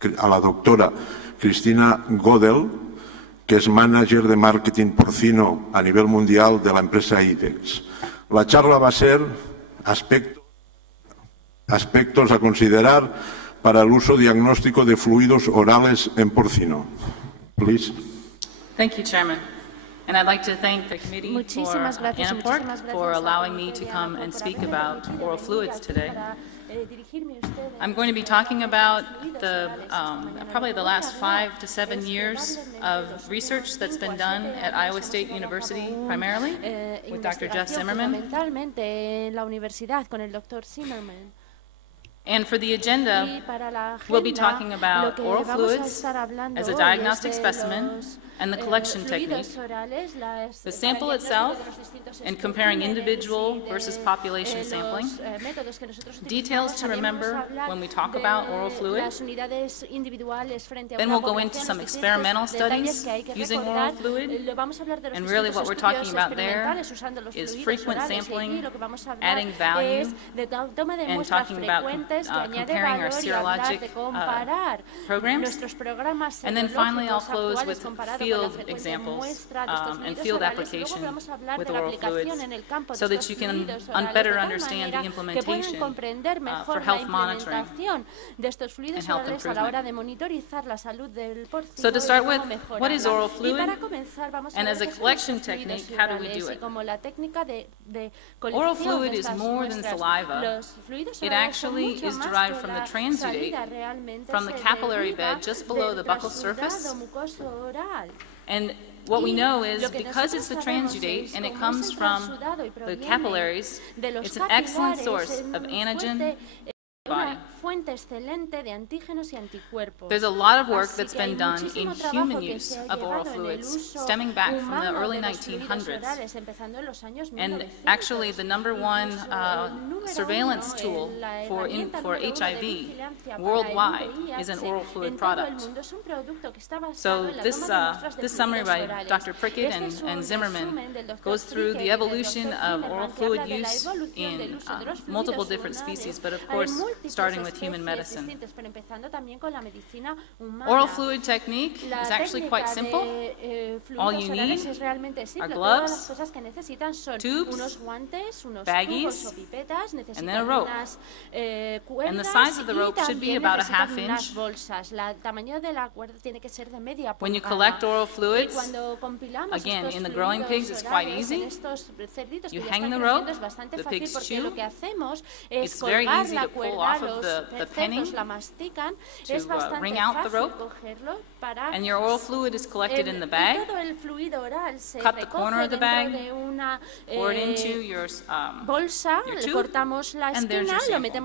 a la doctora Cristina Godel, que es manager de marketing porcino a nivel mundial de la empresa IDEX. La charla va a ser aspectos a considerar para el uso diagnóstico de fluidos orales en porcino. Please. Thank you, Chairman. And I'd like to thank the committee for allowing me to come and speak about oral fluids today. I'm going to be talking about probably the last 5 to 7 years of research that's been done at Iowa State University, primarily, with Dr. Jeff Zimmerman. And for the agenda, we'll be talking about oral fluids as a diagnostic specimen and the collection technique, the sample itself, and comparing individual versus population sampling, details to remember when we talk about oral fluid. Then we'll go into some experimental studies using oral fluid, and really what we're talking about there is frequent sampling, adding value, and talking about comparing our serologic programs. And then finally I'll close with field examples and field application with oral fluids so that you can better understand the implementation for health monitoring and health improvement. So to start with, what is oral fluid? And as a collection technique, how do we do it? Oral fluid is more than saliva. It actually is derived from the transudate, from the capillary bed just below the buccal surface. And what we know is because it's the transudate and it comes from the capillaries, it's an excellent source of antigen body. There's a lot of work that's been done in human use of oral fluids, stemming back from the early 1900s. And actually, the #1 surveillance tool for HIV worldwide is an oral fluid product. So this summary by Dr. Prickett and Zimmerman goes through the evolution of oral fluid use in multiple different species, but of course, starting with human medicine. Oral fluid technique is actually quite simple. All you need are gloves, tubes, baggies, and then a rope. And the size of the rope should be about a ½ inch. When you collect oral fluids, again, in the growing pigs, it's quite easy. You hang the rope, the pigs chew. It's very easy to pull off of the penning to wring out the rope, and your oral fluid is collected in the bag. Cut the corner of the bag, pour it into your tube, and there's your sample.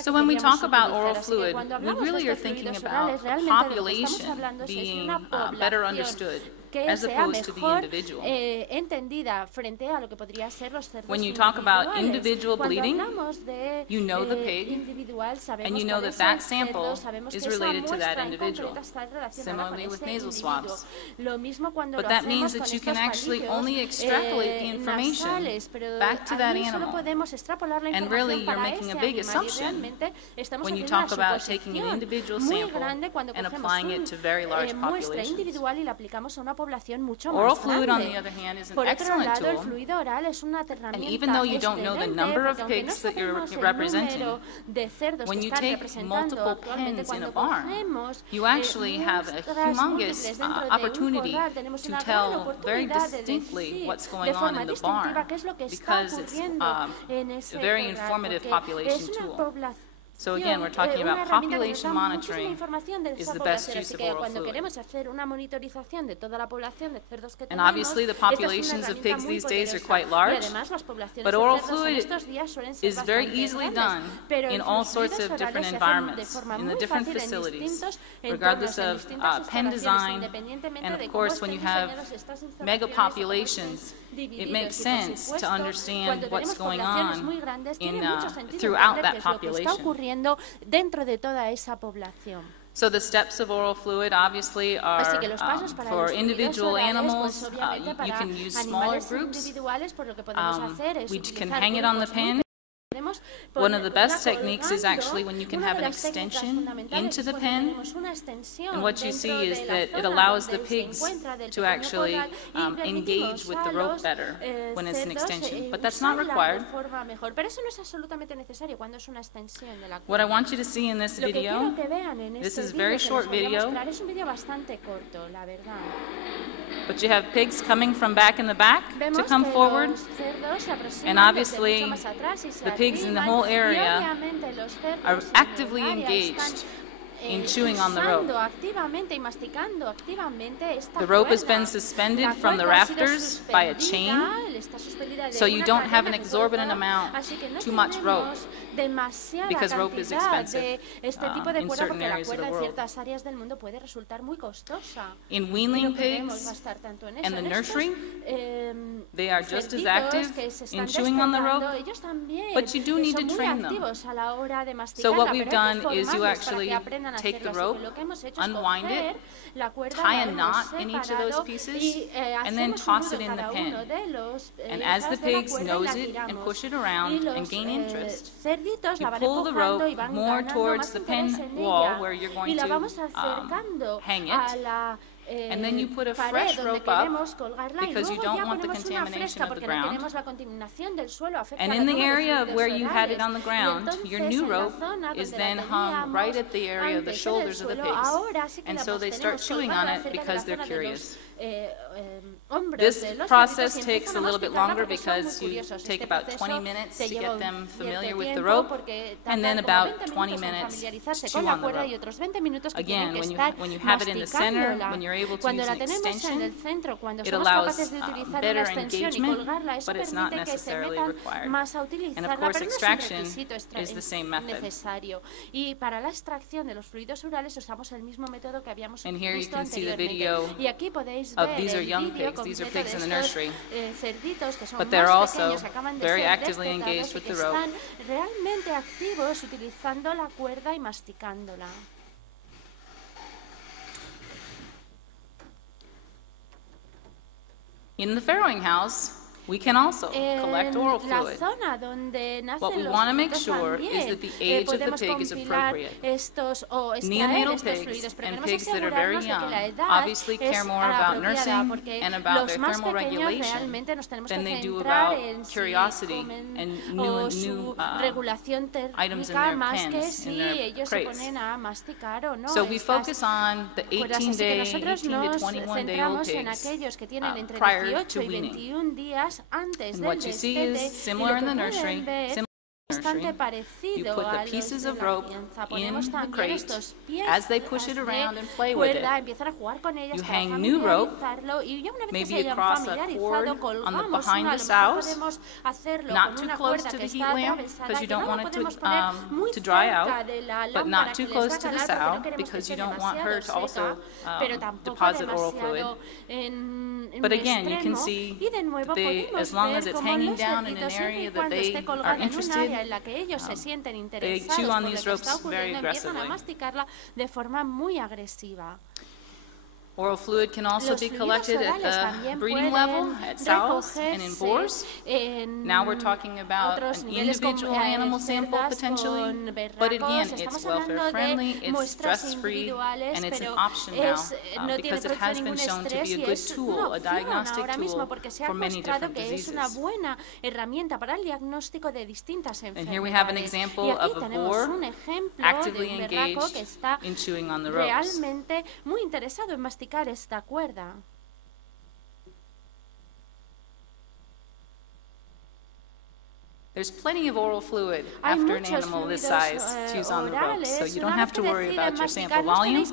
So when we talk about oral fluid, we really are thinking about population being better understood as opposed to the individual. When you talk about individual bleeding, you know the pig, and you know that that sample is related to that individual. Similarly with nasal swabs. But that means that you can actually only extrapolate the information back to that animal. And really, you're making a big assumption when you talk about taking an individual sample and applying it to very large populations. Oral fluid, on the other hand, is an excellent tool, and even though you don't know the number of pigs that you're representing, when you take multiple pens in a barn, you actually have a humongous opportunity to tell very distinctly what's going on in the barn, because it's a very informative population tool. So again, we're talking about population monitoring is the best use of oral fluid. And obviously the populations of pigs these days are quite large, but oral fluid is very easily done in all sorts of different environments, in the different facilities, regardless of pen design. And of course, when you have mega populations, it makes sense to understand what's going on throughout that population. So the steps of oral fluid obviously are for individual animals. You can use smaller groups. We can hang it on the pen One of the best techniques is actually when you can have an extension into the pen, and what you see is that it allows the pigs to actually engage with the rope better when it's an extension, but that's not required. What I want you to see in this video, this is a very short video, but you have pigs coming from back in the back to come forward, and obviously the pigs in the whole area are actively engaged in chewing on the rope. The rope has been suspended from the rafters by a chain, so you don't have an exorbitant amount, too much rope, because rope is expensive in certain areas of the world. In weanling pigs and the nursery, they are just as active in chewing on the rope, but you do need to train them. So what we've done is you actually take the rope, unwind it, tie a knot in each of those pieces, and then toss it in the pen. And as the pigs nose it and push it around and gain interest, you pull the rope more towards the pen wall where you're going to hang it. And then you put a fresh rope up because you don't want the contamination of the ground. And in the area of where you had it on the ground, your new rope is then hung right at the area of the shoulders of the pigs. And so they start chewing on it because they're curious. This process takes a little bit longer because you take about 20 minutes to get them familiar with the rope, and then about 20 minutes to chew on the rope. Again, when you have it in the center, when you're able to use an extension, it allows better engagement, but it's not necessarily required. And of course, extraction is the same method. And here you can see the video of these are young pigs, these are pigs in the nursery, but they're also very actively engaged with the rope. In the farrowing house, we can also collect oral fluid. What we want to make sure is that the age of the pig is appropriate. Neonatal pigs and pigs that are very young obviously care more about nursing and about their thermal regulation than they do about curiosity and new items in their pens, in their crates. So we focus on the 18 to 21 day old pigs prior to weaning. And what you see is similar in the nursery. You put the pieces of rope in the crate. As they push it around and play with it, you hang new rope, maybe across a cord on the behind the sows, not too close to the heat lamp because you don't want it to dry out, but not too close to the sow because you don't want her to also deposit oral fluid. But again, you can see that as long as it's hanging down in an area that they are interested, they chew on these ropes very aggressively. Oral fluid can also be collected at the breeding level, at sows and in boars. Now we're talking about an individual animal sample potentially, but again, it's welfare friendly, it's stress-free, and it's an option now because it has been shown to be a good tool, a diagnostic tool for many different diseases. And here we have an example of a boar actively engaged in chewing on the ropes. Esta cuerda. There's plenty of oral fluid after an animal this size chews on the ropes, so you don't have to worry about your sample volume.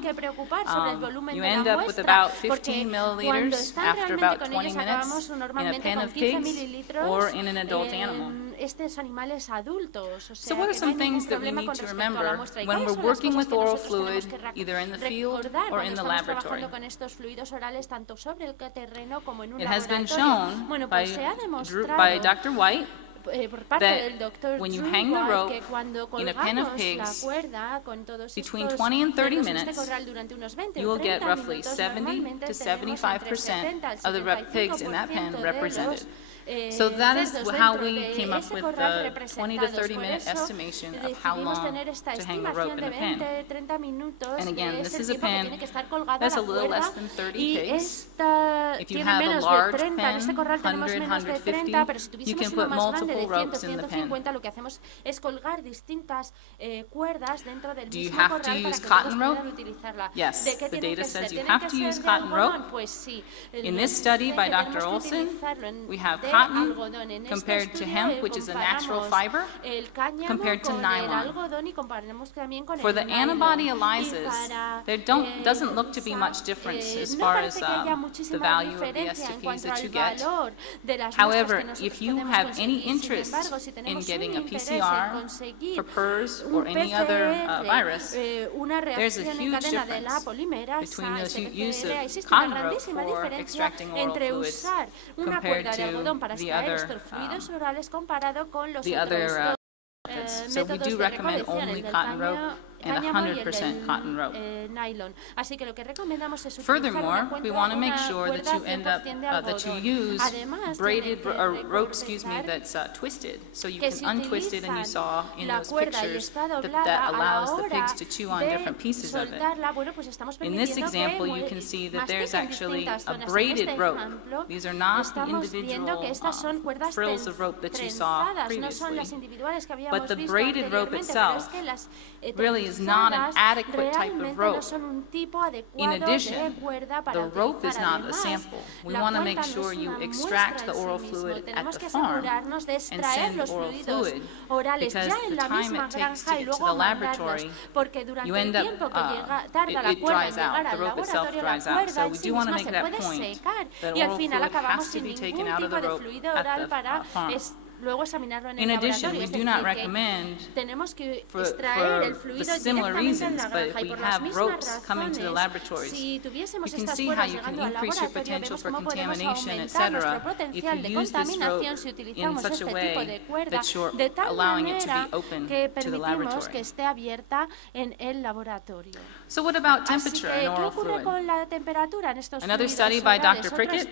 You end up with about 15 milliliters after about 20 minutes in a pen of pigs or in an adult animal. So what are some things that we need to remember when we're working with oral fluid, either in the field or in the laboratory? It has been shown by Dr. White that when you hang the rope in a pen of pigs between 20 and 30 minutes, you will get roughly 70 to 75% of the pigs in that pen represented. So that is how we came up with the 20 to 30-minute estimation of how long to hang the rope in a pen. And again, this is a pen that's a little less than 30 pegs. If you have a large pen, 100, 150, you can put multiple ropes in the pen. Do you have to use cotton rope? Yes, the data says you have to use cotton rope. In this study by Dr. Olson, we have cotton compared to hemp, which is a natural fiber, compared to nylon. For the antibody ELISAs, there doesn't look to be much difference as far as the value of the STPs that you get. However, if you have any interest in getting a PCR for PRRS or any other virus, there's a huge difference between the use of cotton rope for extracting oral fluids compared to the other methods. So we do recommend only cotton rope and 100% cotton rope. Furthermore, we want to make sure that you end up that you use braided rope, that's twisted, so you can untwist it, and you saw in those pictures that allows the pigs to chew on different pieces of it. In this example, you can see that there's actually a braided rope. These are not the individual frills of rope that you saw previously, but the braided rope itself really is not an adequate type of rope. In addition, the rope is not a sample. We want to make sure you extract the oral fluid at the farm and send oral fluid, because the time it takes to get to the laboratory, you end up, it dries out, the rope itself dries out. So we do want to make that point, that oral fluid has to be taken out of the rope at the farm. In addition, we do not recommend, for the similar reasons, but if we have ropes coming to the laboratories, you can see how you can increase your potential for contamination, etc., if you use this rope in such a way that you're allowing it to be open to the laboratory. So what about temperature in oral fluid? Another study by Dr. Prickett.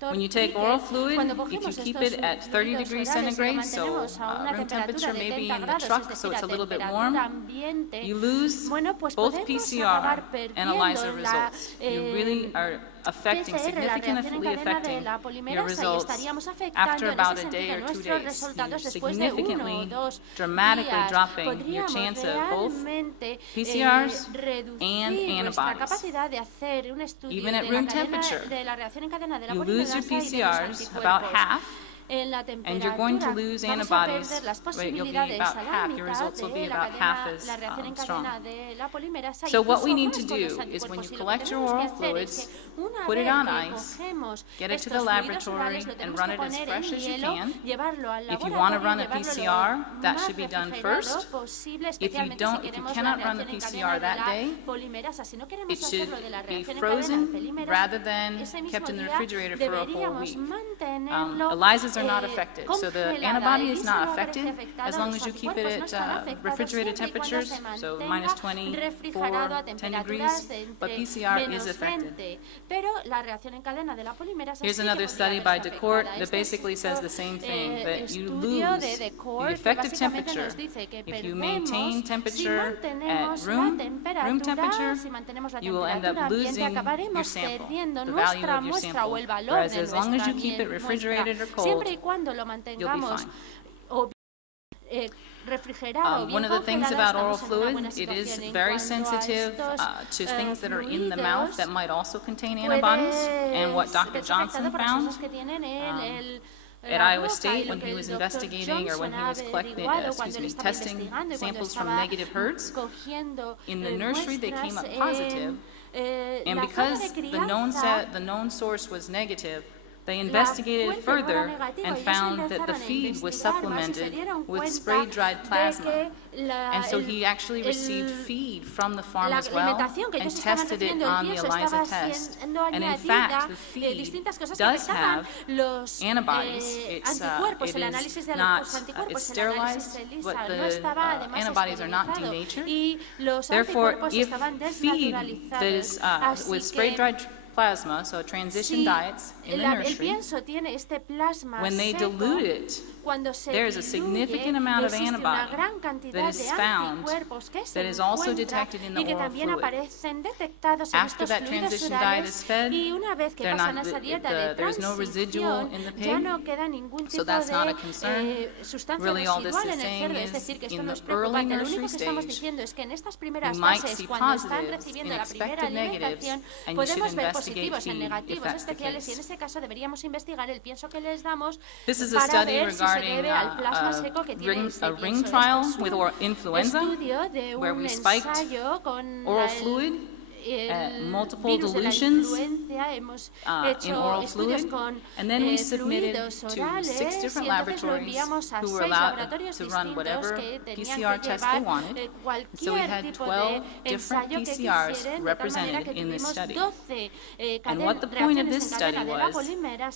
When you take oral fluid, if you keep it at 30 degrees centigrade, so room temperature maybe in the truck, so it's a little bit warm, you lose both PCR and ELISA results. You really are significantly affecting your results after about a day or 2 days. You're significantly, dramatically dropping your chance of both PCRs and antibodies. Even at room temperature, you lose your PCRs about half, and you're going to lose antibodies, you'll be about half, your results will be about half as strong. So what we need to do is, when you collect your oral fluids, put it on ice, get it to the laboratory, and run it as fresh as you can. If you want to run a PCR, that should be done first. If you cannot run the PCR that day, it should be frozen rather than kept in the refrigerator for a whole week. ELISAs are not affected, so the antibody is not affected as long as you keep it at refrigerated temperatures, so minus 20, 10 degrees, but PCR is affected. Here's another study by DeCourt that basically says the same thing, that you lose the effective temperature. If you maintain temperature at room temperature, you will end up losing your sample, the value of your sample, whereas as long as you keep it refrigerated or cold, you'll be fine. One of the things about oral fluid, it is very sensitive to things that are in the mouth that might also contain antibodies, and what Dr. Johnson found at Iowa State when he was investigating, or when he was testing samples from negative herds, in the nursery they came up positive, and because the known source was negative, they investigated further and found that the feed was supplemented with spray-dried plasma. And so he actually received feed from the farm as well and tested it on the ELISA test. And in fact, the feed does have antibodies. It is not, it's sterilized, but the antibodies are not denatured. Therefore, if feed that is with spray-dried plasma, so transition diets in the nursery, when they dilute it, there is a significant amount of antibody that is found that is also detected in the oral fluid. After that transition diet is fed, there is no residual in the pig, so that's not a concern. Really all this is saying is in the early nursery stage, you might see positives in expected negatives, and you should investigate feed if that's the case. This is a study regarding a ring trial with influenza, where we spiked oral fluid at multiple dilutions in oral fluid, and then we submitted to 6 different laboratories who were allowed to run whatever PCR test they wanted. So we had 12 different PCRs represented in this study. And what the point of this study was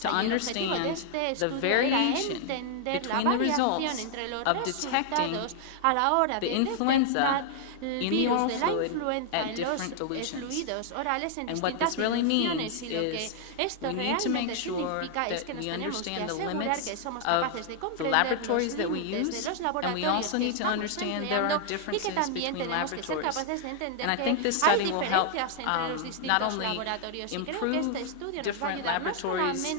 to understand the variation between the results of detecting the influenza in the oral fluid at different dilutions. And what this really means is we need to make sure that we understand the limits of the laboratories that we use, and we also need to understand there are differences between laboratories. And I think this study will help not only improve different laboratories'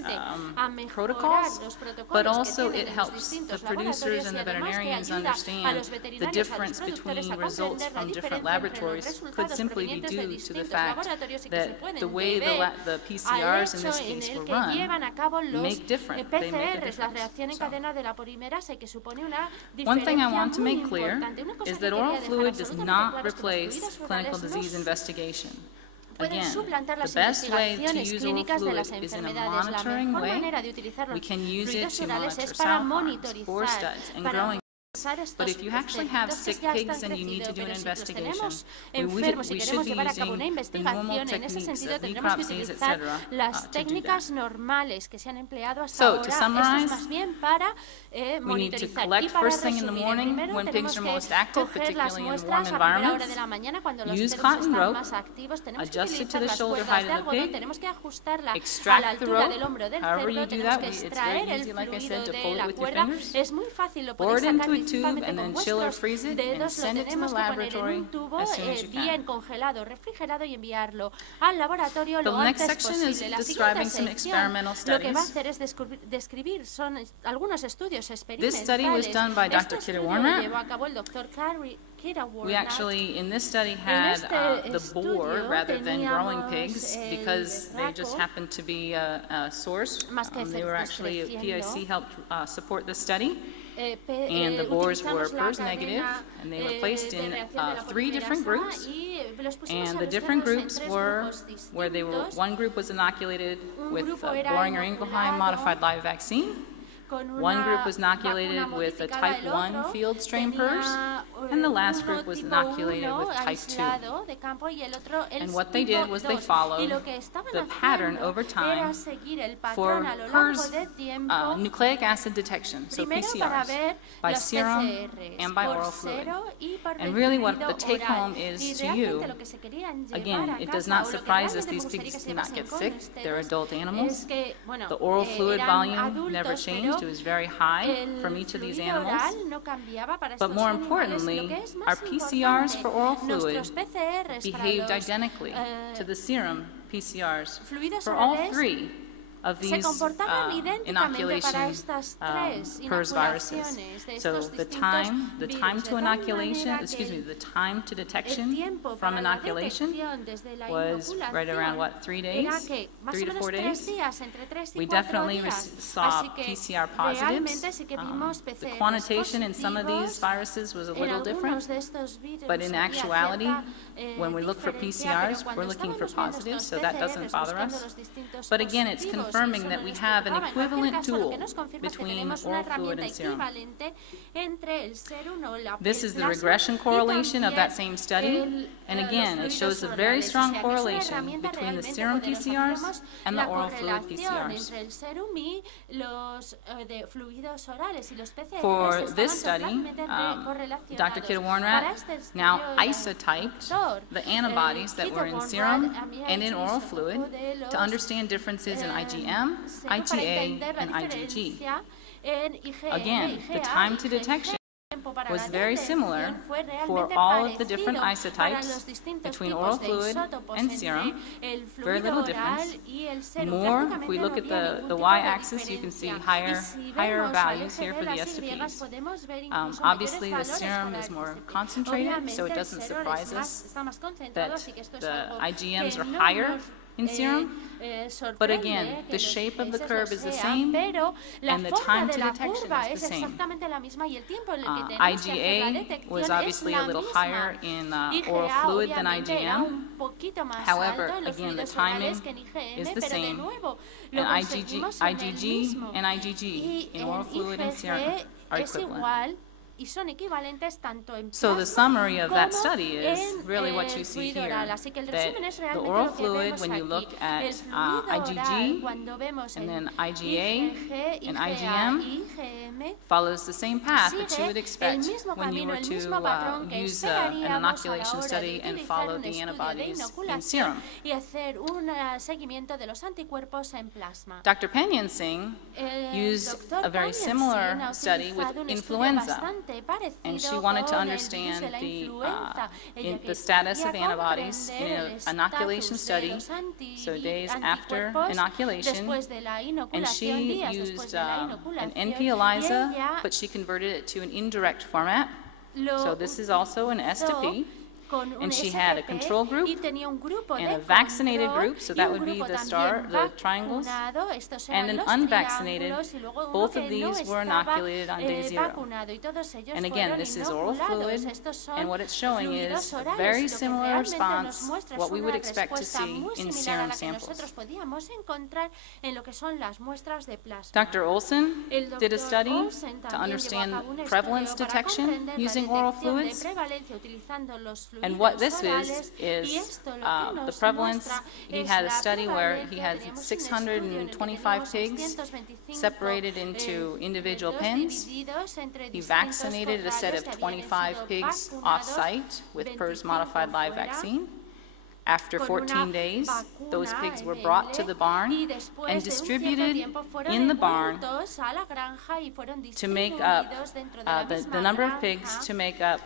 protocols, but also it helps the producers and the veterinarians understand the difference between results from different laboratories could simply be due to the fact that the way the PCRs in this case were run make different. They make a difference. So, one thing I want to make clear is that oral fluid does not replace clinical disease investigation. Again, the best way to use oral fluid is in a monitoring way. We can use it to monitor sow farms, boar studs, and growing. But if you actually have sick pigs and you need to do an investigation, we should be using the normal techniques of necropsies, etc. to do that. So, to summarize, we need to collect first thing in the morning when pigs are most active, particularly in warm environments. Use cotton rope, adjust it to the shoulder height of the pig, extract the rope. However you do that, it's very easy, like I said, to pull it with your fingers, pour it into a tube, and then chill or freeze it, and send it to the laboratory as soon as you can. The next section is describing some experimental studies. This study was done by Dr. Kira Warner. We actually, in this study, had the boar rather than growing pigs because they just happened to be a source. They were actually, PIC helped support the study. And the boars were PERS negative, and they were placed in 3 different groups. And the different groups were where they were. One group was inoculated with Boehringer Ingelheim modified live vaccine. One group was inoculated with a type 1 field strain PERS, and the last group was inoculated with type 2. And what they did was they followed the pattern over time for PERS nucleic acid detection, so PCRs, by serum and by oral fluid. And really what the take-home is to you, again, it does not surprise us these pigs do not get sick. They're adult animals. The oral fluid volume never changed. It was very high from each of these animals. But more importantly, our PCRs for oral fluid behaved identically to the serum PCRs for all 3 of these inoculation PERS viruses. So the time to inoculation, the time to detection from inoculation was right around, 3 days? 3 to 4 days? We definitely saw PCR positives. The quantitation in some of these viruses was a little different, but in actuality, when we look for PCRs, we're looking for positives, so that doesn't bother us. But again, it's confirmed confirming that we have an equivalent tool between oral fluid and serum. This is the regression correlation of that same study, and again, it shows a very strong correlation between the serum PCRs and the oral fluid PCRs. For this study, Dr. Kittewarnrat now isotyped the antibodies that were in serum and in oral fluid to understand differences in IgM, IgA, and IgG. Again, the time to detection was very similar for all of the different isotypes between oral fluid and serum. Very little difference. More, if we look at the y-axis, you can see higher values here for the STPs. Obviously, the serum is more concentrated, so it doesn't surprise us that the IgMs are higher in serum. But again, the shape of the curve is the same, and the time to detection is the same. IgA was obviously a little higher in oral fluid than IgM. However, again, the timing is the same, and IgG and IgG in oral fluid and serum are equivalent. So the summary of that study is really what you see here, that the oral fluid, when you look at IgG and then IgA and IgM, follows the same path that you would expect when you were to use an inoculation study and follow the antibodies in serum. Dr. Penyan Singh used a very similar study with influenza, and she wanted to understand the status of antibodies in an inoculation study, so days after inoculation, and she used an NP ELISA, but she converted it to an indirect format. So this is also an S2P. And she had a control group and a vaccinated group, so that would be the triangles, and an unvaccinated. Both of these were inoculated on day 0. And again, this is oral fluid, and what it's showing is a very similar response, what we would expect to see in serum samples. Dr. Olson did a study to understand prevalence detection using oral fluids. And what this is the prevalence. He had a study where he had 625 pigs separated into individual pens. He vaccinated a set of 25 pigs off-site with PRRS modified live vaccine. After 14 days, those pigs were brought to the barn and distributed in the barn to make up the number of pigs to make up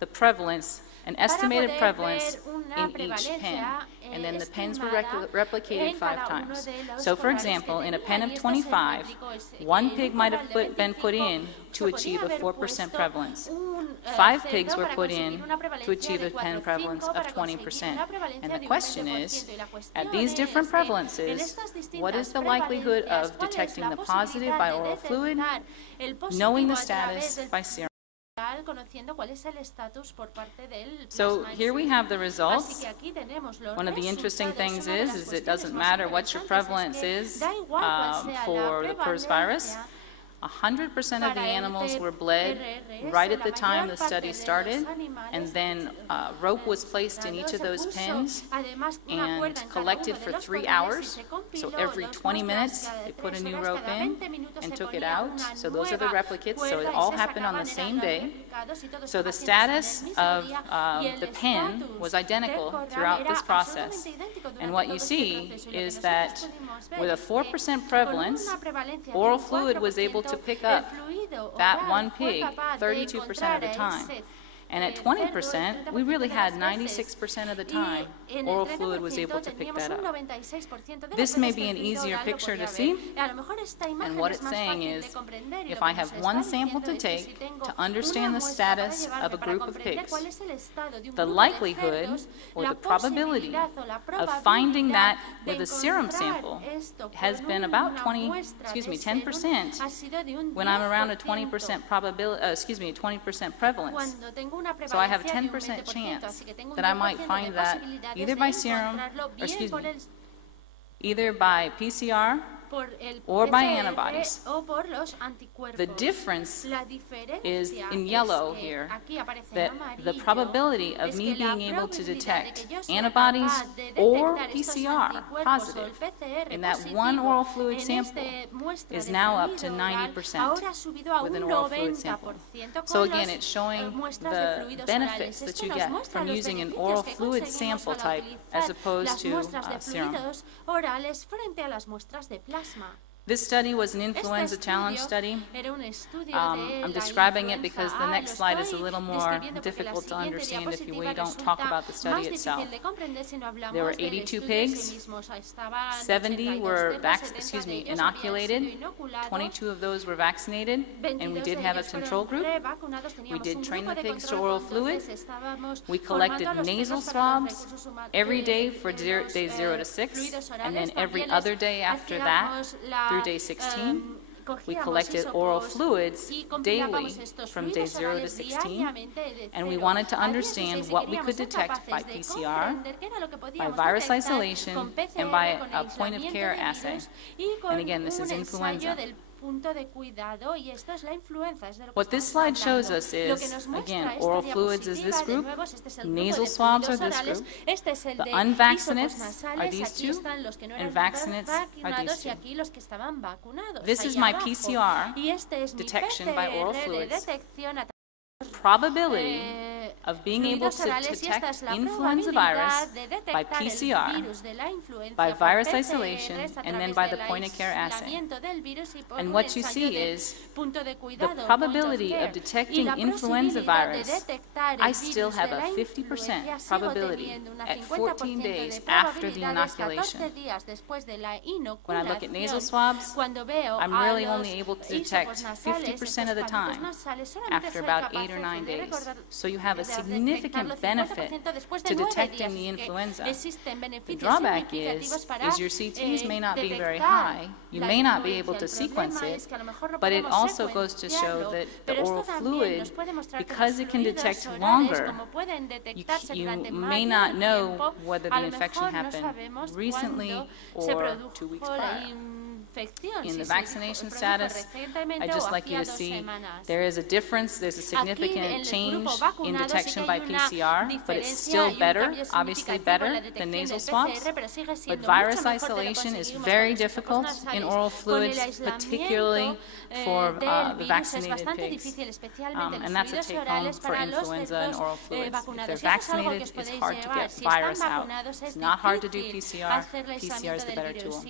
the prevalence, an estimated prevalence in each pen, and then the pens were replicated 5 times. So for example, in a pen of 25, 1 pig might have been put in to achieve a 4% prevalence. 5 pigs were put in to achieve a pen prevalence of 20%. And the question is, at these different prevalences, what is the likelihood of detecting the positive by oral fluid, knowing the status by serum? So here we have the results. One of the interesting things is it doesn't matter what your prevalence is for the PRRS virus. 100% of the animals were bled right at the time the study started, and then rope was placed in each of those pens and collected for 3 hours. So every 20 minutes, they put a new rope in and took it out. So those are the replicates, so it all happened on the same day. So the status of the pen was identical throughout this process. And what you see is that with a 4% prevalence, oral fluid was able to pick up that 1 pig 32% of the time. And at 20%, we really had 96% of the time oral fluid was able to pick that up. This may be an easier picture to see, and what it's saying is, if I have 1 sample to take to understand the status of a group of pigs, the likelihood or the probability of finding that with a serum sample has been about 10% when I'm around a 20% probability, 20% prevalence. So I have a 10% chance that I might find that either by serum, or either by PCR or by antibodies. The difference is in yellow here, that the probability of me being able to detect antibodies or PCR positive in that one oral fluid sample is now up to 90% with an oral fluid sample. So again, it's showing the benefits that you get from using an oral fluid sample type as opposed to serum. This study was an influenza challenge study. I'm describing it because the next slide is a little more difficult to understand if we don't talk about the study itself. There were 82 pigs, 70 were inoculated, 22 of those were vaccinated, and we did have a control group. We did train the pigs to oral fluid. We collected nasal swabs every day for days 0 to 6, and then every other day after that, through day 16, we collected oral fluids daily from day 0 to 16, and we wanted to understand what we could detect by PCR, by virus isolation, and by a point-of-care assay. And again, this is influenza. What this slide shows us is, again, oral fluids is this group, nasal swabs are this group, the unvaccinates are these two, and vaccinates are these two. This is my PCR detection by oral fluids. Probability of being able to detect influenza virus by PCR, by virus isolation, and then by the point-of-care assay. And what you see is the probability of detecting influenza virus, I still have a 50% probability at 14 days after the inoculation. When I look at nasal swabs, I'm really only able to detect 50% of the time after about 8 or 9 days. So you have a significant benefit to detecting the influenza. The drawback is your CTs may not be very high. You may not be able to sequence it, but it also goes to show that the oral fluid, because it can detect longer, you may not know whether the infection happened recently or 2 weeks prior. In the vaccination status, I'd just like you to see there is a difference, there's a significant change in detection by PCR, but it's still better, obviously better than nasal swabs. But virus isolation is very difficult in oral fluids, particularly for the vaccinated pigs. And that's a take-home for influenza and oral fluids. If they're vaccinated, it's hard to get virus out. It's not hard to do PCR. PCR is the better tool.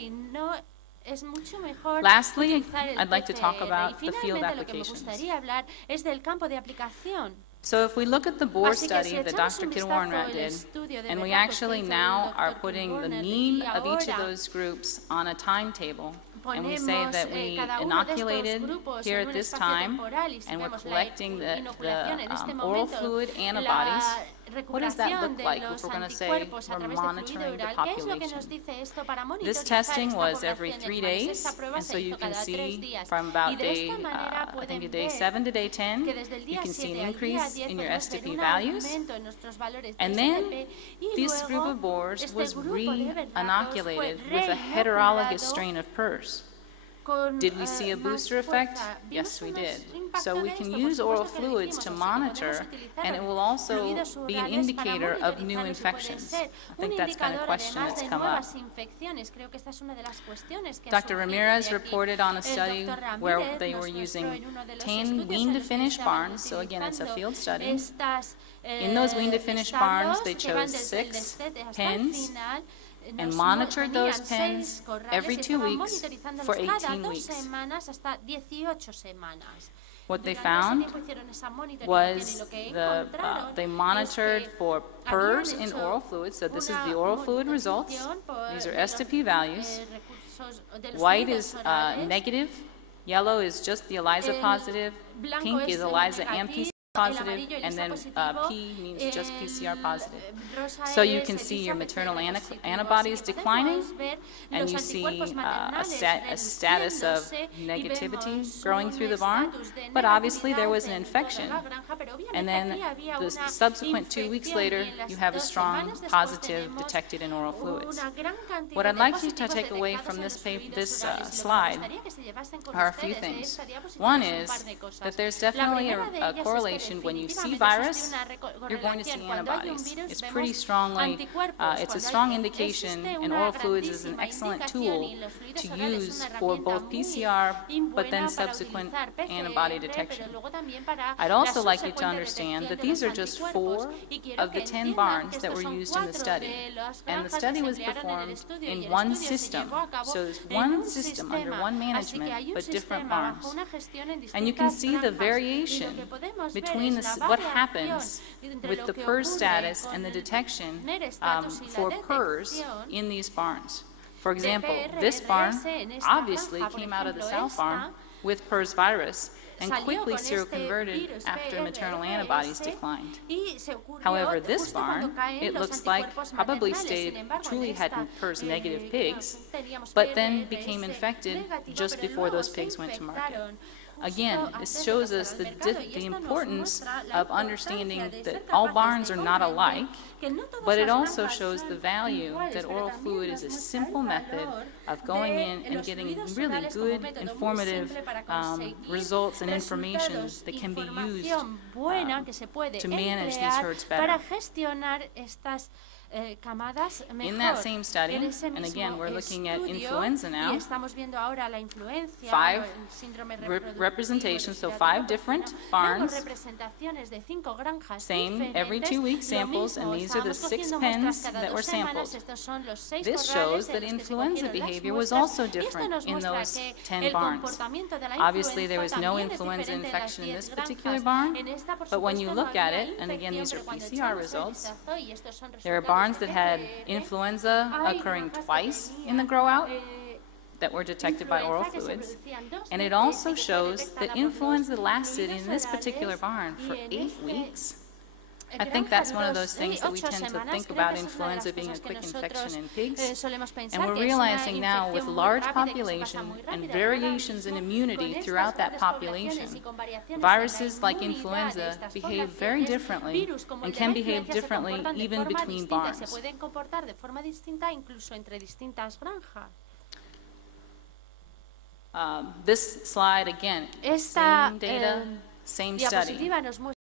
Lastly, I'd like to talk about the field applications. So if we look at the Bohr study that Dr. Kilwarnrat did, and we actually now are putting the mean of each of those groups on a timetable, and we say that we inoculated here at this time, and we're collecting the oral fluid antibodies. What does that look like if we're going to say we're monitoring the population? This testing was every 3 days, and so you can see from about day 7 to day 10, you can see an increase in your STP values. And then this group of boars was re-inoculated with a heterologous strain of PRRS. Did we see a booster effect? Yes, we did. So we can use oral fluids to monitor, and it will also be an indicator of new infections. I think that's kind of question that's come up. Dr. Ramirez reported on a study where they were using 10 wean-to-finish barns, so again, it's a field study. In those wean-to-finish barns, they chose 6 pens, and monitored those pens every 2 weeks for 18 weeks. What they found was they monitored for PRRS in oral fluids, so this is the oral fluid results. These are STP values. White is negative, yellow is just the ELISA positive, pink is ELISA and PCR. positive, and then P means just PCR positive. So you can see your maternal antibodies declining, and you see a status of negativity growing through the barn, but obviously there was an infection. And then the subsequent 2 weeks later, you have a strong positive detected in oral fluids. What I'd like you to take away from this slide are a few things. One is that there's definitely a correlation. When you see virus, you're going to see antibodies. It's pretty strongly, it's a strong indication, and oral fluids is an excellent tool to use for both PCR, but then subsequent antibody detection. I'd also like you to understand that these are just 4 of the 10 barns that were used in the study. And the study was performed in one system. So there's one system under one management, but different barns. And you can see the variation between what happens with the PRRS status and the detection for PRRS in these barns. For example, this barn obviously came out of the south barn with PRRS virus and quickly seroconverted after maternal antibodies declined. However, this barn, it looks like probably truly had PRRS negative pigs, but then became infected just before those pigs went to market. Again, this shows us the importance of understanding that all barns are not alike, but it also shows the value that oral fluid is a simple method of going in and getting really good, informative results and information that can be used to manage these herds better. In that same study, and again, we're looking at influenza now, 5 representations, so 5 different barns, same every 2 week samples, and these are the 6 pens that were sampled. This shows that influenza behavior was also different in those 10 barns. Obviously, there was no influenza infection in this particular barn, but when you look at it, and again, these are PCR results, there are barns that had influenza occurring twice in the grow-out that were detected by oral fluids. And it also shows that influenza lasted in this particular barn for 8 weeks. I think that's one of those things that we tend to think about influenza being a quick infection in pigs. And we're realizing now with large population and variations in immunity throughout that population, viruses like influenza behave very differently and can behave differently even between barns. This slide, again, same data, same study.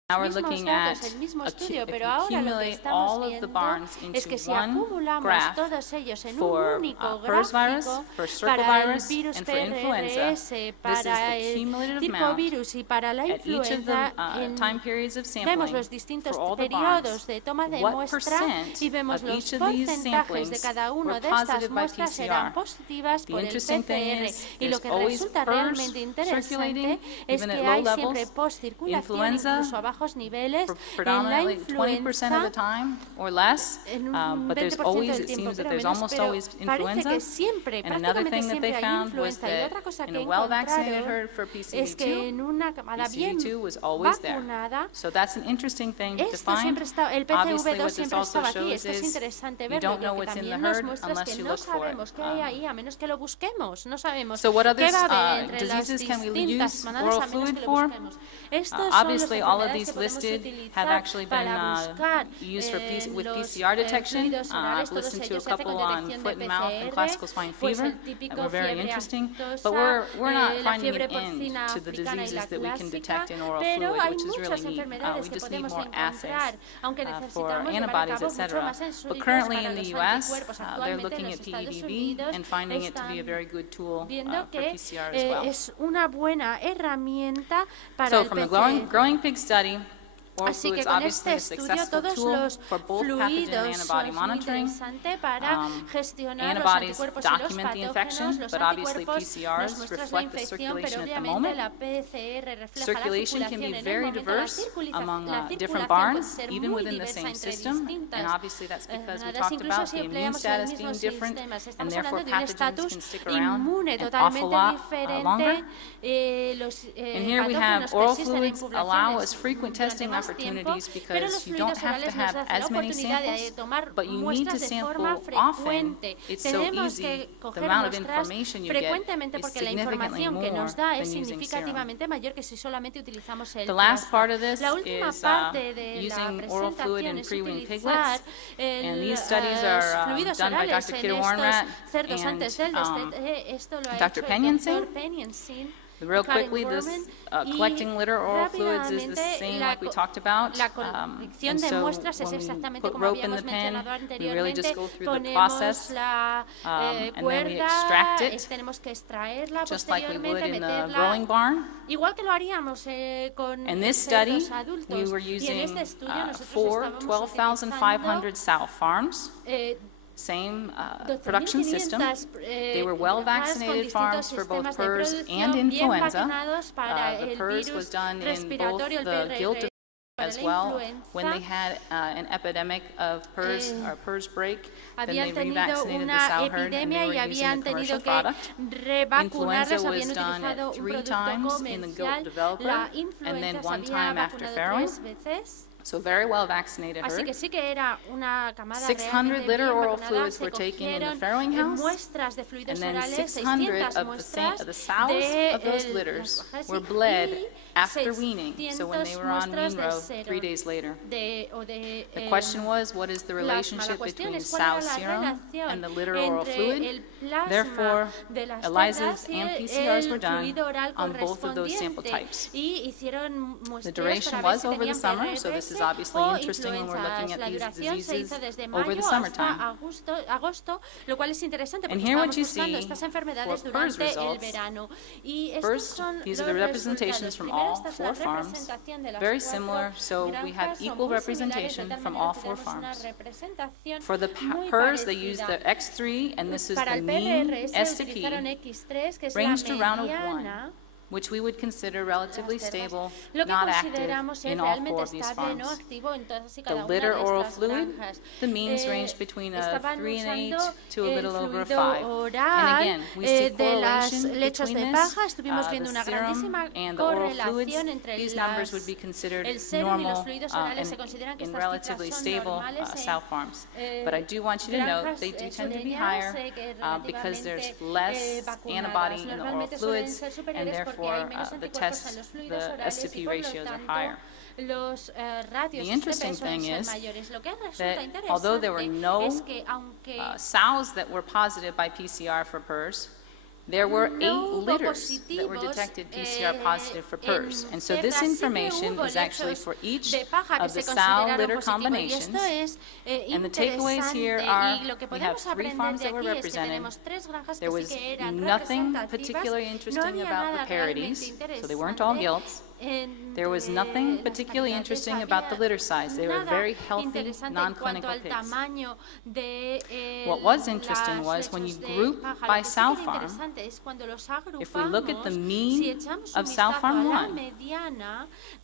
Now we're looking at accumulate all of the barns into one graph for PRRS virus, for circovirus, and for influenza. This is the cumulative amount at each of the time periods of sampling for all the barns. What percent of each of these samplings were positive by PCR? The interesting thing is there's always PRRS circulating, even at low levels. Influenza, predominantly 20% of the time or less, but there's always, it seems that there's almost always influenza. And another thing that they found was that in a well-vaccinated herd for PCV2, PCV2 was always there. So that's an interesting thing to find. Obviously, what this also shows is you don't know what's in the herd unless you look for it. So what other diseases can we use oral fluid for? Obviously, all of these listed have actually been used with PCR detection. I've listened to a couple on foot and mouth and classical swine fever that were very interesting, but we're not finding an end to the diseases that we can detect in oral fluid, which is really neat. We just need more assays for antibodies, etc. But currently in the U.S., they're looking at PEDV and finding it to be a very good tool for PCR as well. So from the growing pig study, Oral fluids obviously a successful tool for both pathogen and antibody monitoring. Antibodies document the infection, but obviously PCRs reflect the circulation at the moment. Circulation can be very diverse among different barns, even within the same system, and obviously that's because we talked about the immune status being different, and therefore pathogens can stick around an awful lot longer. And here we have oral fluids allow us frequent testing opportunities because you don't have to have as many samples, but you need to sample often. It's so easy. The amount of information you get is significantly more than using serum. The last part of this is using oral fluid in pre-weaned piglets, and these studies are done by Dr. Kidder-Warnrat and Dr. Penyensin. Real quickly, this collecting litter oral fluids is the same like we talked about. And so when we put rope in the pen, we really just go through the process, and then we extract it, just like we would in a growing barn. In this study, we were using 4 12,500 sow farms. Same production system. They were well-vaccinated farms for both PRRS and influenza. The PRRS was done in both the gilt as well. When they had an epidemic of PRRS or PRRS break, then they revaccinated the sow herd and they were using the commercial product. Influenza was done 3 times in the gilt developer and then 1 time after farrowing. So very well vaccinated herd. 600 liter oral fluids were taken in the farrowing house, and then 600 of the sows of those litters were bled after weaning, so when they were on wean row 3 days later. The question was, what is the relationship between sow serum and the litter oral fluid? Therefore, ELISAs and PCRs were done on both of those sample types. The duration was over the summer, so this is obviously interesting when we're looking at these diseases over the summertime. And here what you see for PRRS results. First, these are the representations from all 4 farms. Very similar, so we have equal representation from all 4 farms. For the PRRS, they used the X3, and this is the mean STP, ranged around a 1. Which we would consider relatively stable, not active in all 4 of these farms. The litter oral fluid, the means ranged between a 3 and 8 to a little over a 5. And again, we see correlation between this, the serum and the oral fluids. These numbers would be considered normal in relatively stable sow farms. But I do want you to note they do tend to be higher because there's less antibody in the oral fluids, and therefore the STP ratios are higher. The interesting thing is that although there were no sows that were positive by PCR for PRRS, there were 8 litters that were detected PCR positive for PRRS. And so this information is actually for each of the sow-litter combinations. And the takeaways here are we have 3 farms that were represented. There was nothing particularly interesting about the parities, so they weren't all gilts. There was nothing particularly interesting about the litter size. They were very healthy, non-clinical pigs. What was interesting was when you group by sow farm, if we look at the mean of sow farm 1,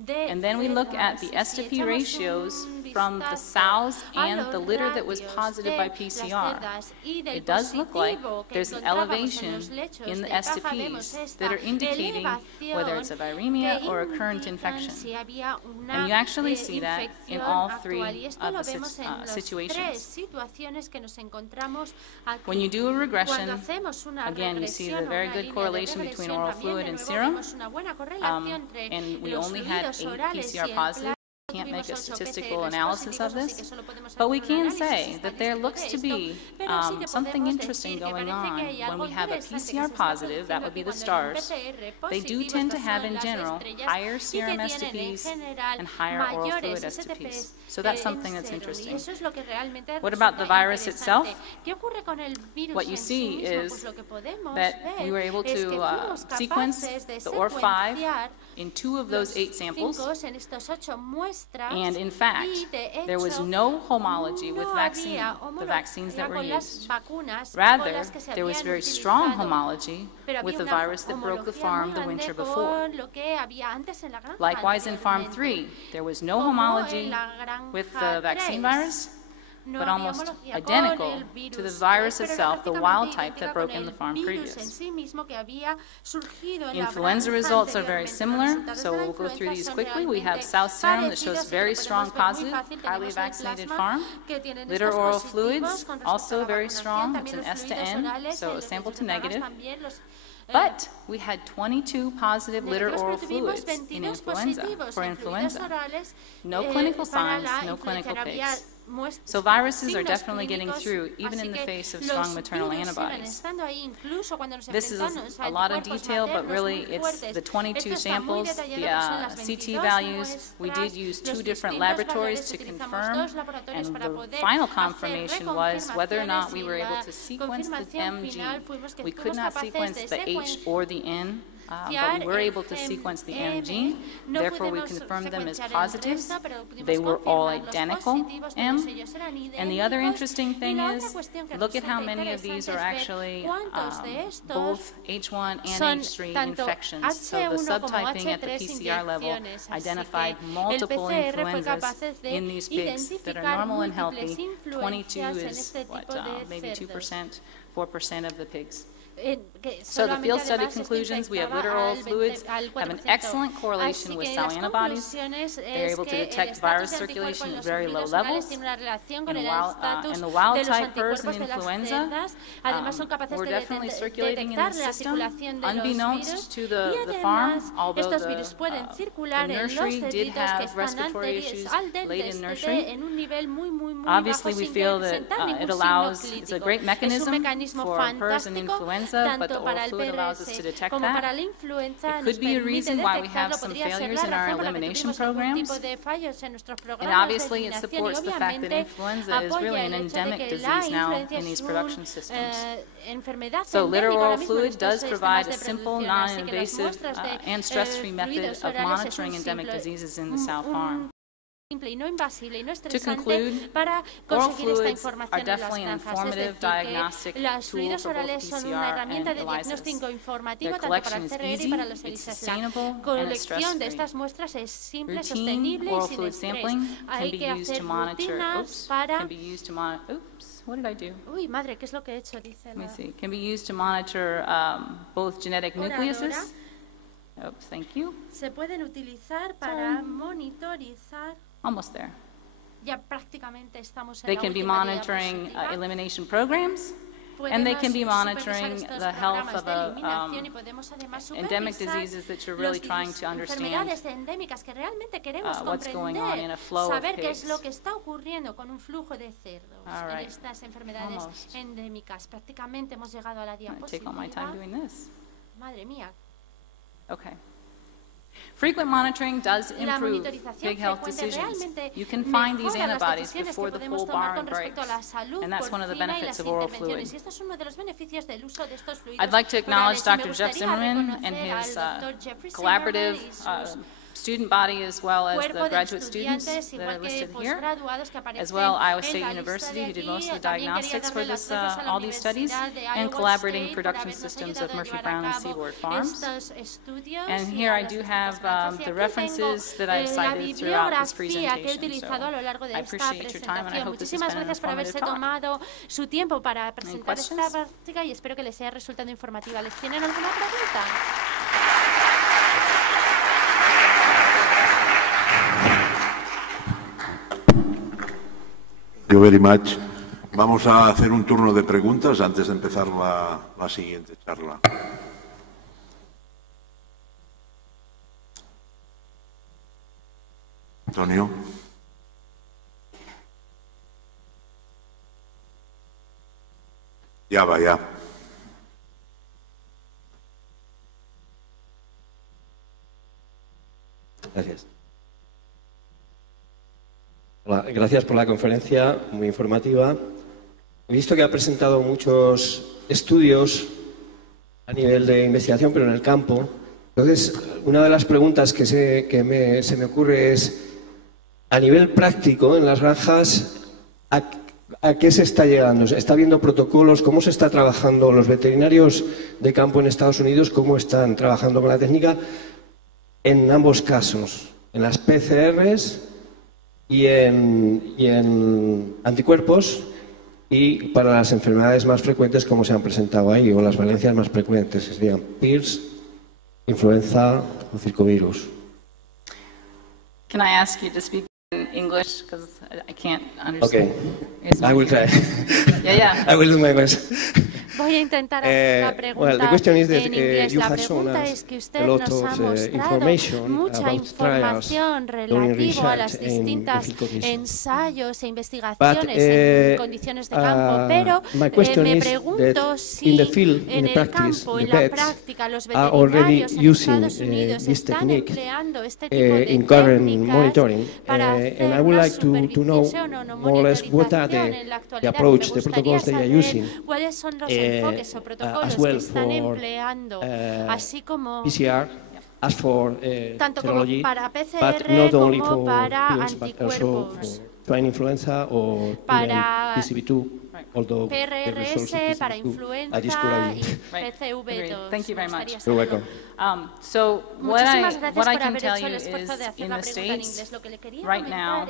and then we look at the STP ratios from the sows and the litter that was positive by PCR, it does look like there's an elevation in the STPs that are indicating whether it's a viremia or a current infection. And you actually see that in all 3 of the situations. When you do a regression, again, you see the very good correlation between oral fluid and serum, and we only had 8 PCR positive. Can't make a statistical analysis of this, but we can say that there looks to be something interesting going on when we have a PCR positive, that would be the stars. They do tend to have in general higher serum STPs and higher oral fluid STPs. So that's something that's interesting. What about the virus itself? What you see is that we were able to sequence the OR5 in 2 of those 8 samples. muestras. And in fact, y de hecho, there was no homology with no the vaccines that were con las used. vacunas Rather, con las que se there was habían very strong utilizado. homology Pero with the había una virus that broke the homología farm muy the winter grande before. con lo que había antes en la granja Likewise, in Farm anteriormente. 3, there was no Como homology en la granja with the vaccine 3. virus, No but había almost homología con identical el virus to the 3, virus pero era itself, the prácticamente wild type idéntica that broke con in the el farm virus previous. en sí mismo que había surgido en la Influenza granja results are very anteriormente. Los similar, resultados so de la we'll go through influenza these son quickly. We have realmente South Serum that parecidos shows y very lo strong podemos ver muy positive, fácil. highly Tenemos el vaccinated plasma farm. que tienen Litter estos oral positivos fluids, con respecto also a la very vacunación. strong. It's También an los S to fluidos N, orales, so los sample to fluidos orales negative. también los But we had 22 positive litter negativos, oral pero tuvimos fluids in 22 influenza, positivos for en fluidos influenza. orales No clinical para signs, la no influenza. clinical Había pigs. So viruses are definitely getting through, even in the face of strong maternal antibodies. This is a lot of detail, but really it's the 22 samples, the CT values. We did use 2 different laboratories to confirm, and the final confirmation was whether or not we were able to sequence the M gene. We could not sequence the H or the N. But we were able to sequence the M gene, therefore we confirmed them as positives. They were all identical M. And the other interesting thing is, look at how many of these are actually both H1 and H3 infections. So the subtyping at the PCR level identified multiple influenzas in these pigs that are normal and healthy. 22 is, maybe 2%, 4% of the pigs. So the field study conclusions, we have litter oral fluids have an excellent correlation with cell antibodies. They're able to detect virus circulation at very low levels. In the wild type PRRS and influenza, we're definitely circulating in the system, unbeknownst to the farm, although the nursery did have respiratory issues late in nursery. Obviously, we feel that it's a great mechanism for PRRS and influenza, but the oral fluid allows us to detect that. It could be a reason why we have some failures in our elimination programs. And obviously, it supports the fact that influenza is really an endemic disease now in these production systems. So litter oral fluid does provide a simple, non-invasive, and stress-free method of monitoring endemic diseases in the sow farm. To conclude, oral fluids are definitely an informative diagnostic tool for both PCR and ELISAs. Their collection is easy, it's sustainable, and it's stress-free. Routine oral fluid sampling can be used to monitor, what did I do? Uy, madre, ¿qué es lo que he hecho? Dice Let me see. Can be used to monitor both genetic nucleuses. Oops, thank you. Se pueden utilizar para monitorizar. Almost there. Ya prácticamente estamos en They can be monitoring elimination programs, and they can be monitoring the health of endemic diseases that you're really trying to understand what's going on in a flow of pigs. All right. Almost. Take all my time doing this. Madre mía. Okay. Frequent monitoring does improve pig health decisions. You can find these antibodies before the whole barn breaks, and that's one of the benefits of oral fluid. I'd like to acknowledge Dr. Jeff Zimmerman and his collaborative student body, as well as the graduate students that are listed here, as well Iowa State University, who did most of the diagnostics for all these studies, and collaborating production systems of Murphy Brown and Seaboard Farms. And here I do have the references that I've cited throughout this presentation. So I appreciate your time, and I hope this has been an informative talk. Any questions? Thank you very much. Vamos a hacer un turno de preguntas antes de empezar la siguiente charla. Antonio. Ya va, ya. Gracias. Hola, gracias por la conferencia, muy informativa. He visto que ha presentado muchos estudios a nivel de investigación, pero en el campo. Entonces, una de las preguntas que se me ocurre es, A nivel práctico, en las granjas, ¿a qué se está llegando? ¿Está habiendo protocolos? ¿Cómo se está trabajando los veterinarios de campo en Estados Unidos? ¿Cómo están trabajando con la técnica? En ambos casos, en las PCRs y en anticuerpos, y para las enfermedades más frecuentes como se han presentado ahí, o las valencias más frecuentes, que serían PIRS, influenza o circovirus. Can I ask you to speak in English, because I can't understand? Okay, I will try. Yeah. I will do my best. Voy a intentar hacer la pregunta en inglés. La pregunta es que usted nos ha mostrado mucha información relativa a las distintas ensayos e investigaciones en condiciones de campo, pero me pregunto si en el campo, en la práctica, los veterinarios en Estados Unidos están empleando este tipo de técnicas para hacer una supervisión o monitorización en la actualidad. Me gustaría saber cuáles son los enfoques o protocolos que están empleando, así como PCR, tanto como para PCR como para anticuerpos, influenza o para PCV2, PRRS, para influenza y PCV2. Thank you very much. You're welcome. So what I can tell you is, in the States, right now,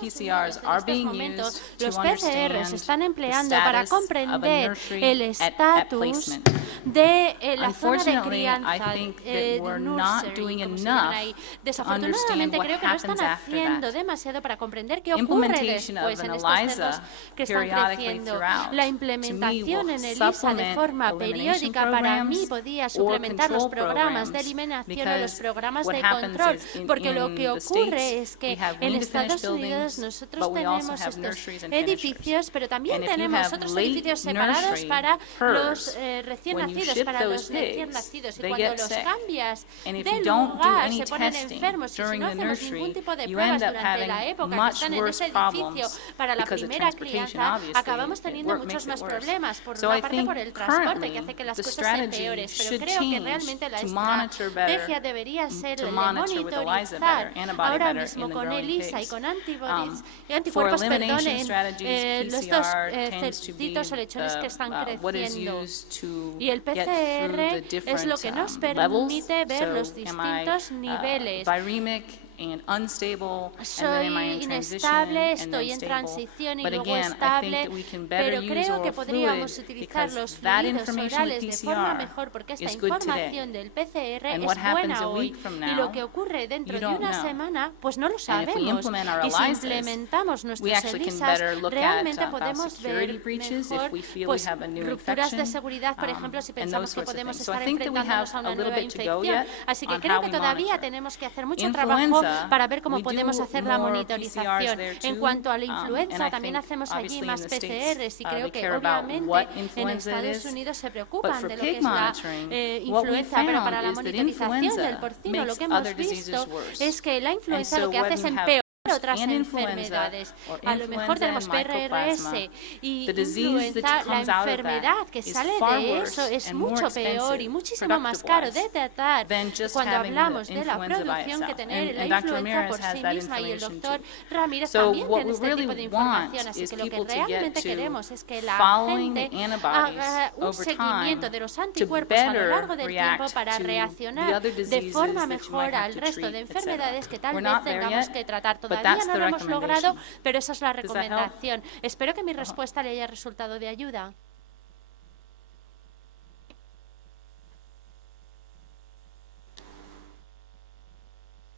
PCRs are being used to los understand PCRs están the empleando para status of a comprender nursery el at estatus placement. de la zona de Unfortunately, crianza I think that we're not doing enough to understand Desafortunadamente what creo que no están happens after haciendo that. demasiado para comprender qué ocurre Implementation después of en an estos ELISA cerdos que están periodically creciendo. throughout, La to me, implementación will en ELISA de supplement forma elimination periódica para mí programs podía or suplementar los control programas de programs, eliminación o los because programas what de happens control, is porque lo que the ocurre States, es que we have en weaned to finished Estados Unidos buildings, nosotros but we also tenemos have estos nurseries and edificios, finishers. pero también And if you tenemos have otros late edificios separados nursery para los PRRS, recién when you nacidos, ship para los those recién pigs, nacidos, y they cuando get los sick. cambias And if de you don't do lugar any se ponen testing enfermos, y si during no the hacemos nursery, ningún tipo de you pruebas end up durante la having época que much están en worse ese edificio problems para la because of primera transportation, crianza, obviously, acabamos teniendo work muchos makes más it worse. problemas, por So una I parte think por el transporte, currently que hace que las the cosas estén strategy peores, pero should creo que change realmente la to monitor better, estrategia debería ser to el de monitor with ELISA monitorizar better, antibody ahora better mismo in the con growing ELISA y pigs. con For anticuerpos, elimination strategies, los PCR tends to be cerditos o lechones que están what is creciendo. used to Y el get through the PCR es lo different que nos levels. permite ver los So am I distintos niveles. viremic and unstable, and then am I Soy in transition inestable, and estoy then en stable? transición y But luego again, I think estable, that we can better pero use creo que oral podríamos fluid utilizar because los that fluidos information orales with de forma PCR mejor, porque esta is good información today. del PCR And es what happens buena a hoy, week from y now, lo que ocurre dentro you de don't una know. semana, pues no lo And if we sabemos. implement our Y si ELISAs, implementamos we nuestros actually can ELISAs, better look at realmente podemos security ver breaches mejor if we feel pues, we have a new rupturas de infection, seguridad, por ejemplo, si and pensamos those que sorts of podemos things. So I estar think that we have enfrentándonos a a una little nueva bit to go infección. yet Así que on creo how que we todavía monitor. tenemos que hacer mucho Influenza, trabajo para ver cómo we do podemos hacer la more monitorización. PCRs there En too, cuanto a la and influenza, I también think hacemos allí obviously más in the States, PCRs y creo they que care about obviamente what en influenza it Estados is. Unidos se But preocupan for de lo pig que es la monitoring, what we influenza, pero para la found is that monitorización del influenza porcino lo makes que hemos other diseases visto worse. es que la influenza And lo que so hace es when you have empeorar otras and influenza enfermedades. or A lo mejor influenza tenemos and PRRS mycoplasma, y the disease that influenza, la comes out of enfermedad that que is sale far de worse eso es and more mucho peor expensive, y muchísimo más caro de tratar than just cuando having the hablamos de la influenza by producción que itself. tener la And Dr. influenza Ramirez por has sí that misma, y el information doctor too. Ramírez So también what tiene we este really tipo de want información, así is que lo que people to get realmente to queremos es que la following gente the antibodies haga un over seguimiento time de los to anticuerpos a lo better largo del tiempo react para to the reaccionar other de diseases forma that you mejor might have al to resto de treat, etc. enfermedades que tal We're vez not there tengamos yet, que tratar. but Todavía that's no the lo hemos logrado, recommendation. pero esa es la Does that help? recomendación. Espero que mi respuesta le haya resultado de ayuda.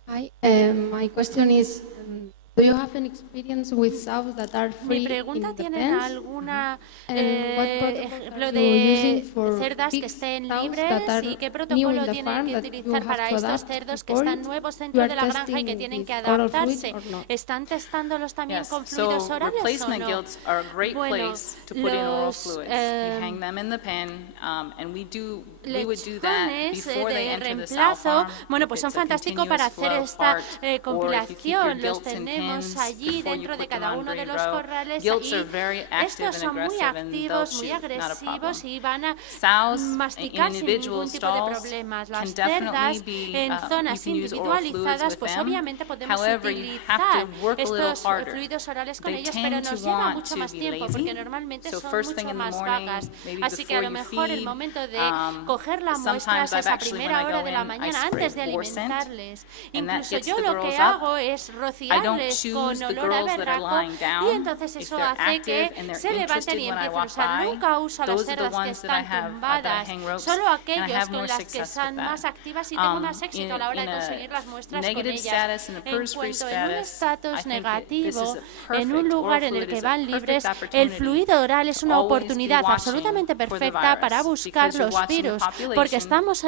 Hi, my question is, do you have any experience with sows that are free Mi pregunta in the tiene pens? alguna What protocol ejemplo are you using de for cerdas que pigs, estén sows libres that are y qué new protocolo in the tienen farm que that you utilizar have para to estos adapt cerdos que before están it? nuevos You dentro are de la granja y testing que tienen que with oral fluid adaptarse. or not? ¿Están testándolos también Yes, con so fluidos orales o replacement no? gilts are a great Bueno, place to put in oral los, fluids. You hang them in the pen, and we would do that lechones before they de enter the sow reemplazo, farm. bueno, If pues it's son a fantásticos continuous para hacer flow esta part, or if you keep your compilación. Los gilts in tenemos vemos allí dentro de cada uno de los corrales, estos son muy activos, muy agresivos y van a masticar sin ningún tipo de problemas. Las cerdas en zonas individualizadas, pues obviamente podemos utilizar estos fluidos orales con ellos, pero nos lleva mucho más tiempo porque normalmente son mucho más vagas. Así que a lo mejor el momento de coger la muestra es a primera hora de la mañana antes de alimentarles. Incluso yo lo que hago es rociarles con olor a berraco y entonces eso hace que se levanten y empiecen a usar. Nunca uso a las cerdas que están tumbadas, solo aquellos con las que están más activas y tengo más éxito a la hora de conseguir las muestras con ellas. En cuanto en un estatus negativo, en un lugar en el que van libres, el fluido oral es una oportunidad absolutamente perfecta para buscar los virus, porque estamos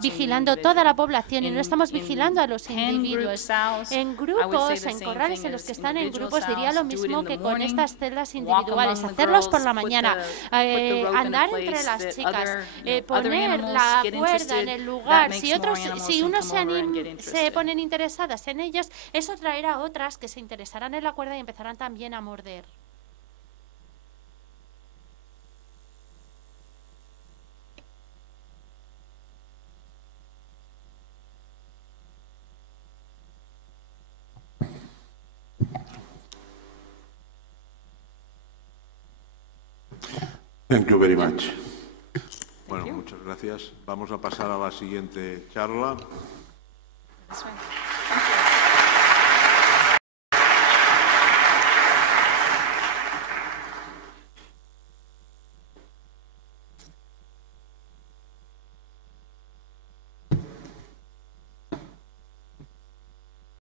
vigilando toda la población y no estamos vigilando a los individuos. En grupos, en corrales en los que están en grupos, diría lo mismo que con estas celdas individuales. Hacerlos por la mañana, andar entre las chicas, poner la cuerda en el lugar. Si unos se ponen interesadas en ellos, eso traerá a otras que se interesarán en la cuerda y empezarán también a morder. Thank you very much. Bueno, muchas gracias. Vamos a pasar a la siguiente charla.